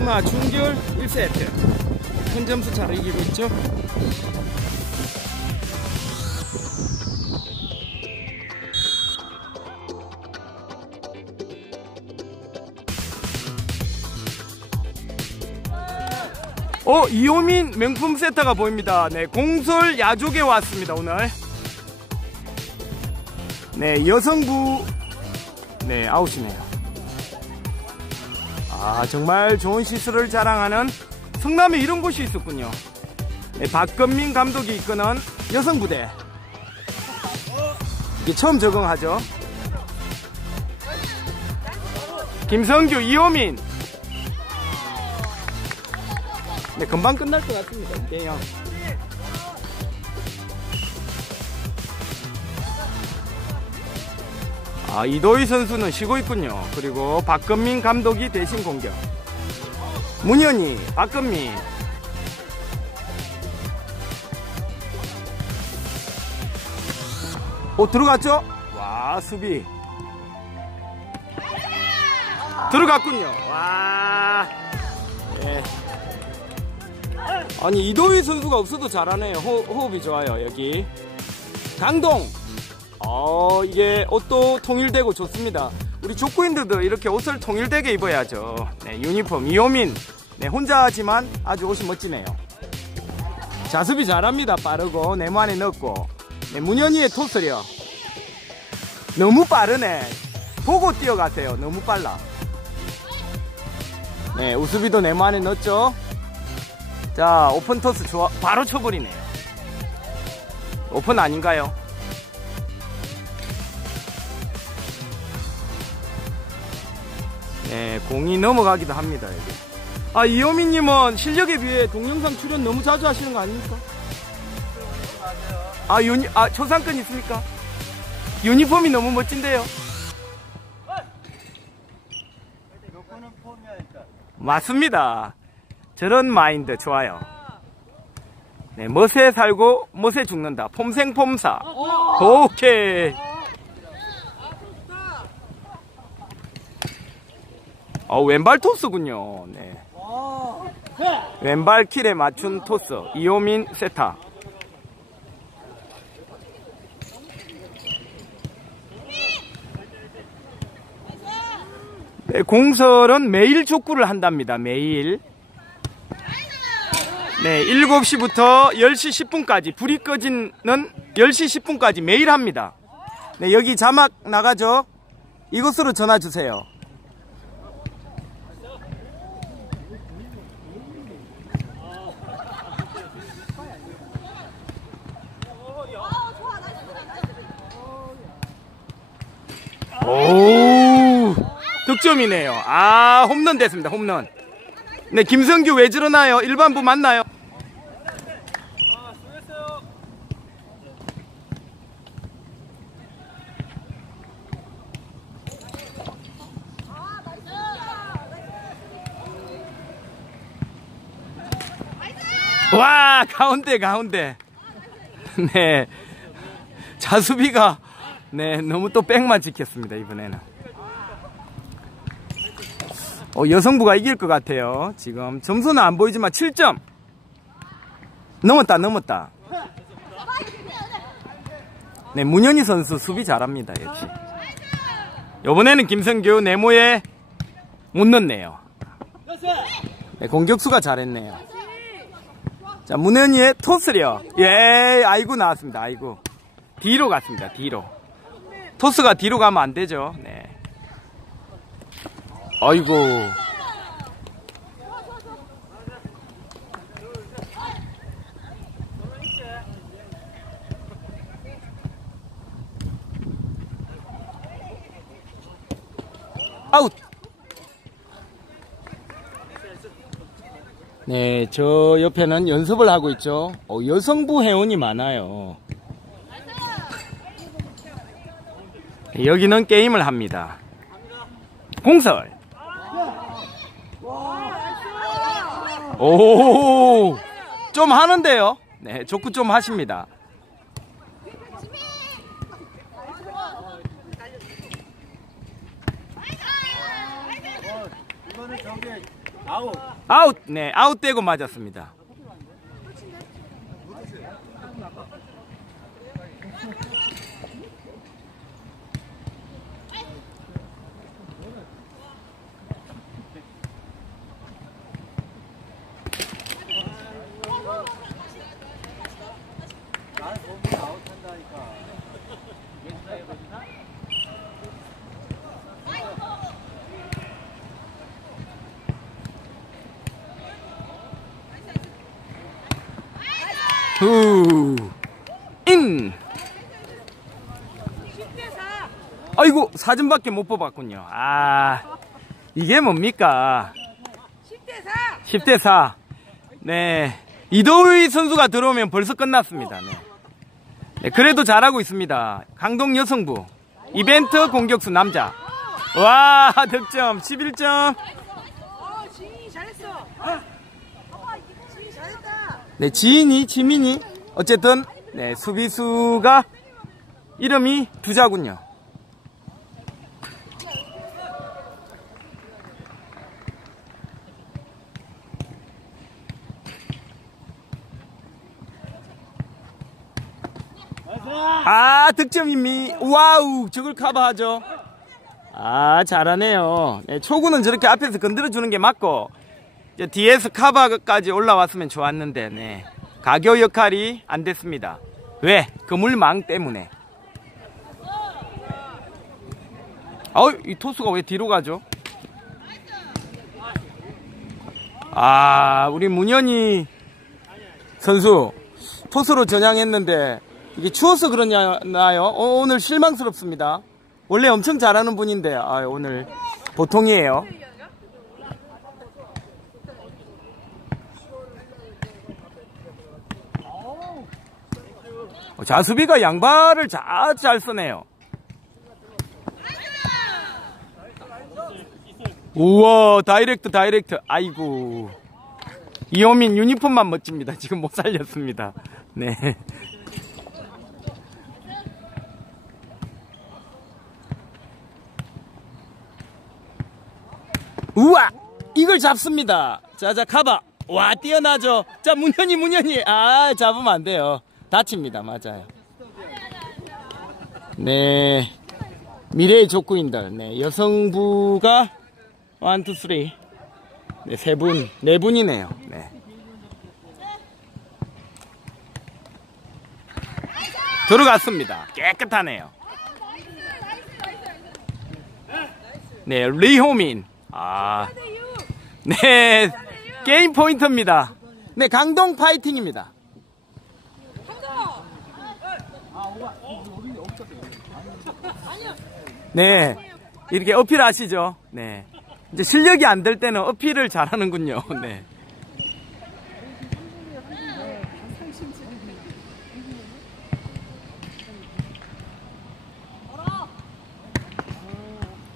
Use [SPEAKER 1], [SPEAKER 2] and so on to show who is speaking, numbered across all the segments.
[SPEAKER 1] 모크마 중결 1세트. 큰 점수 차로 이기고 있죠. 어, 이호민 명품 세터가 보입니다. 네, 공솔 야족에 왔습니다, 오늘. 네, 여성부, 네, 아웃이네요. 아, 정말 좋은 시설을 자랑하는 성남에 이런 곳이 있었군요. 네, 박건민 감독이 이끄는 여성부대. 이게 처음 적응하죠. 김성규, 이호민. 네, 금방 끝날 것 같습니다. 형. 아, 이도희 선수는 쉬고 있군요. 그리고 박건민 감독이 대신 공격. 문현이, 박건민. 오, 들어갔죠? 와, 수비. 들어갔군요. 와. 예. 아니 이도희 선수가 없어도 잘하네요 호, 호흡이 좋아요 여기 강동 어 이게 옷도 통일되고 좋습니다. 우리 족구인들도 이렇게 옷을 통일되게 입어야죠. 네 유니폼 이호민. 네 혼자지만 아주 옷이 멋지네요. 자습이 잘합니다. 빠르고 네모 안에 넣고. 네 문현이의 토스력 너무 빠르네. 보고 뛰어가세요. 너무 빨라. 네 우수비도 네모 안에 넣었죠. 자 오픈 토스 좋아 바로 쳐버리네요. 오픈 아닌가요? 공이 넘어가기도 합니다 여기 아 이호민님은 실력에 비해 동영상 출연 너무 자주 하시는 거 아닙니까? 아 유니 아 초상권 있습니까? 유니폼이 너무 멋진데요 맞습니다 저런 마인드 좋아요. 네, 멋에 살고 멋에 죽는다. 폼생폼사. 오케이. 어, 왼발 토스군요. 네. 왼발 킬에 맞춘 토스. 이호민 세타. 네, 공설은 매일 족구를 한답니다. 매일. 네, 7시부터 10시 10분까지 불이 꺼지는 10시 10분까지 매일 합니다. 네, 여기 자막 나가죠? 이곳으로 전화 주세요. 오, 득점이네요. 아, 홈런 됐습니다. 홈런. 네, 김성규 왜 저러나요? 일반부 맞나요? 와, 가운데, 가운데. 네. 자수비가 네, 너무 또 백만 지켰습니다, 이번에는. 어, 여성부가 이길 것 같아요. 지금 점수는 안 보이지만 7점. 넘었다, 넘었다. 네, 문현희 선수 수비 잘합니다, 역시. 요번에는 김성규 네모에 못 넣네요. 네, 공격수가 잘했네요. 자, 문현희의 토스요. 예, 아이고 나왔습니다. 아이고. 뒤로 갔습니다. 뒤로. 토스가 뒤로 가면 안 되죠. 네. 아이고. 아웃. 네, 저 옆에는 연습을 하고 있죠. 어, 여성부 회원이 많아요. 여기는 게임을 합니다. 공설. 오, 좀 하는데요. 네, 족구 좀 하십니다.
[SPEAKER 2] 아웃.
[SPEAKER 1] 아웃, 네, 아웃되고 맞았습니다.
[SPEAKER 2] 나는 보면 아웃한다니까.
[SPEAKER 1] 후, 인. 아이고, 사진밖에 못 뽑았군요. 아, 이게 뭡니까? 10대 4. 네. 이도희 선수가 들어오면 벌써 끝났습니다. 네. 네, 그래도 잘하고 있습니다. 강동 여성부. 이벤트 공격수 남자. 와, 득점 11점.
[SPEAKER 3] 어, 지인이 잘했어. 지인이 잘했다.
[SPEAKER 1] 네, 지인이, 지민이. 어쨌든, 네, 수비수가 이름이 두자군요. 아, 득점입니. 와우, 저걸 커버하죠. 아, 잘하네요. 네, 초구는 저렇게 앞에서 건드려주는 게 맞고, 뒤에서 카바까지 올라왔으면 좋았는데, 네. 가교 역할이 안 됐습니다. 왜? 그물망 때문에. 아우, 이 토수가 왜 뒤로 가죠? 아, 우리 문현이 선수 토수로 전향했는데 이게 추워서 그러냐나요? 어, 오늘 실망스럽습니다. 원래 엄청 잘하는 분인데 아, 오늘 보통이에요. 자수비가 양발을 잘, 잘 쓰네요. 우와, 다이렉트, 다이렉트. 아이고. 이호민 유니폼만 멋집니다. 지금 못 살렸습니다. 네. 우와! 이걸 잡습니다. 자, 자, 카바. 와, 뛰어나죠? 자, 문현이, 문현이. 아, 잡으면 안 돼요. 다칩니다. 맞아요. 네. 미래의 족구인들. 네. 여성부가, 원, 투, 쓰리. 네, 세 분, 네 분이네요. 네. 들어갔습니다. 깨끗하네요. 네, 리호민. 아. 네. 게임 포인트입니다. 네, 강동 파이팅입니다. 네. 이렇게 어필 하시죠. 네. 이제 실력이 안 될 때는 어필을 잘하는군요. 네.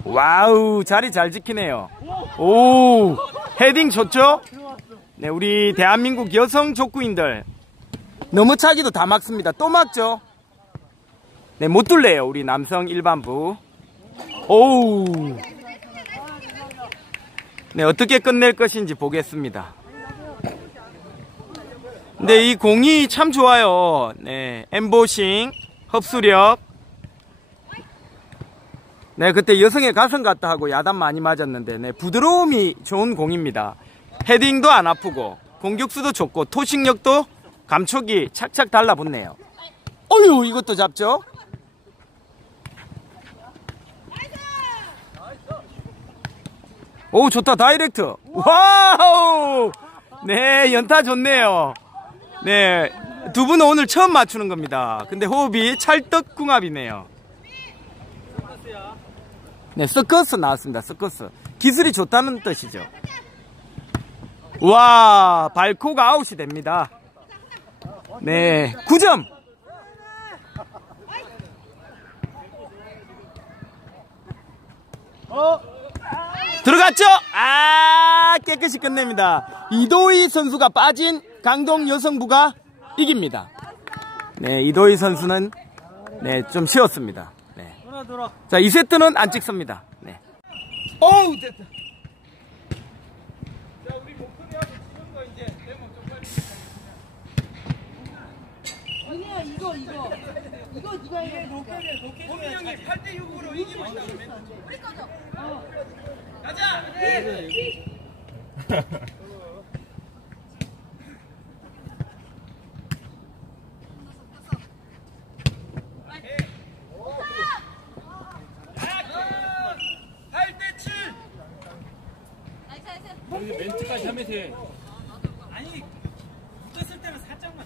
[SPEAKER 1] 와우, 자리 잘 지키네요. 오, 헤딩 좋죠? 네, 우리 대한민국 여성 족구인들. 너무 차기도 다 막습니다. 또 막죠? 네, 못 뚫려요. 우리 남성 일반부. 오우. 네, 어떻게 끝낼 것인지 보겠습니다. 근데 이 공이 참 좋아요. 네, 엠보싱, 흡수력. 네, 그때 여성의 가슴 같다 하고 야단 많이 맞았는데, 네, 부드러움이 좋은 공입니다. 헤딩도 안 아프고, 공격수도 좋고, 토식력도 감촉이 착착 달라붙네요. 어휴, 이것도 잡죠? 오, 좋다, 다이렉트. 와우! 네, 연타 좋네요. 네, 두 분은 오늘 처음 맞추는 겁니다. 근데 호흡이 찰떡궁합이네요. 네, 서커스 나왔습니다. 서커스. 기술이 좋다는 뜻이죠. 와, 발코가 아웃이 됩니다. 네, 9점. 들어갔죠? 아, 깨끗이 끝냅니다. 이도희 선수가 빠진 강동 여성부가 이깁니다. 네, 이도희 선수는 네, 좀 쉬었습니다. 네. 자, 2세트는 안 찍습니다. 네. 어우, 됐다.
[SPEAKER 3] 윤희야 이거 이거 이거 네가 해.
[SPEAKER 1] 범인 형이 8대 6으로 이기면
[SPEAKER 3] 우리 거죠?
[SPEAKER 1] 가자!
[SPEAKER 2] 멘트까지 하면서 해. 아니 붙었을 때는 살짝만.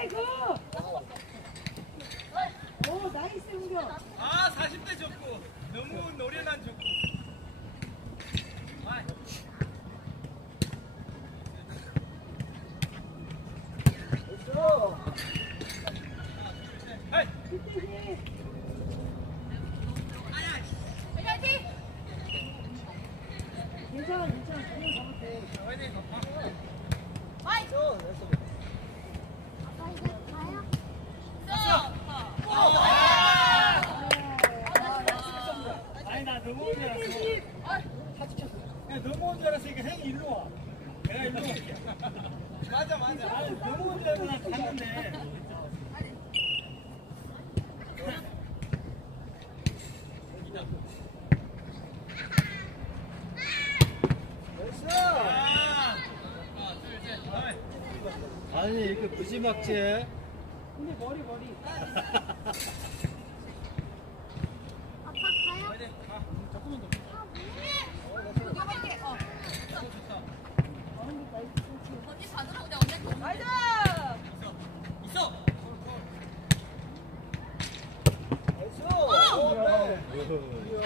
[SPEAKER 2] 부대고.
[SPEAKER 3] 오 나이스 우려.
[SPEAKER 1] 아, 40대 좋고. 노련한 좋고.
[SPEAKER 3] 괜찮아 괜찮아. 그냥 잡았대.
[SPEAKER 2] 아니 나 넘어온 줄 알았어. 그냥 넘어온 줄 알았으니까 형이 일로 와. 내가 일로 올게.
[SPEAKER 1] 맞아, 맞아.
[SPEAKER 2] 아니 넘어온 줄 알고 나 갔는데. 아니 이거 무지막지해.
[SPEAKER 3] 근데 머리 머리.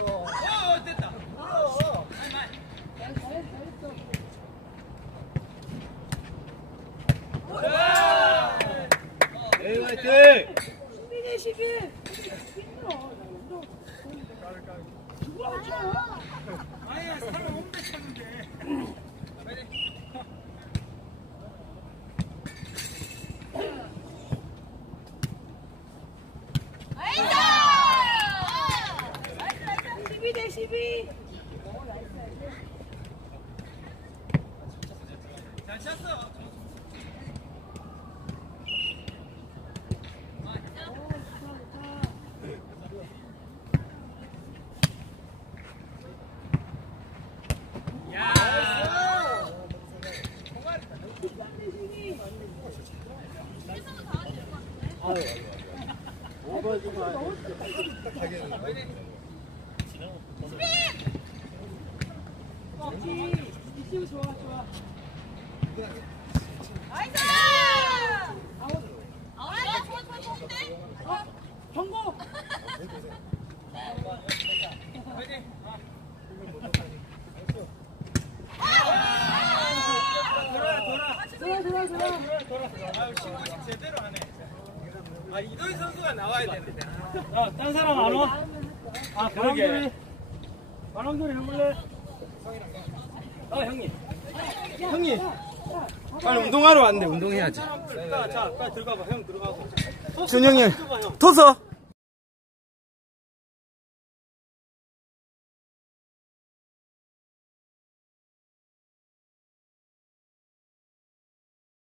[SPEAKER 1] 어, 됐다.
[SPEAKER 2] 파이팅!
[SPEAKER 3] 11대 11. 힘들어. 나 운동. 누가 하자.
[SPEAKER 2] 아니야, 사람 없대 쳤는데.
[SPEAKER 3] 나이스! 12대 12.
[SPEAKER 2] 잘 쳤어.
[SPEAKER 3] 이쪽 좋아 좋아. 경고.
[SPEAKER 2] 돌아, 돌아.
[SPEAKER 3] 좋아 좋아 좋아.
[SPEAKER 2] 아, 이도희 선수가 나와야 되는데. 야, 딴 사람 안 와? 아,
[SPEAKER 1] 그러게.
[SPEAKER 2] 바람돌이 해볼래? 어, 형님. 형님.
[SPEAKER 1] 빨리 운동하러 왔는데 운동해야지.
[SPEAKER 2] 자, 자, 빨리 들어가봐. 형 들어가고.
[SPEAKER 1] 준영이. 토서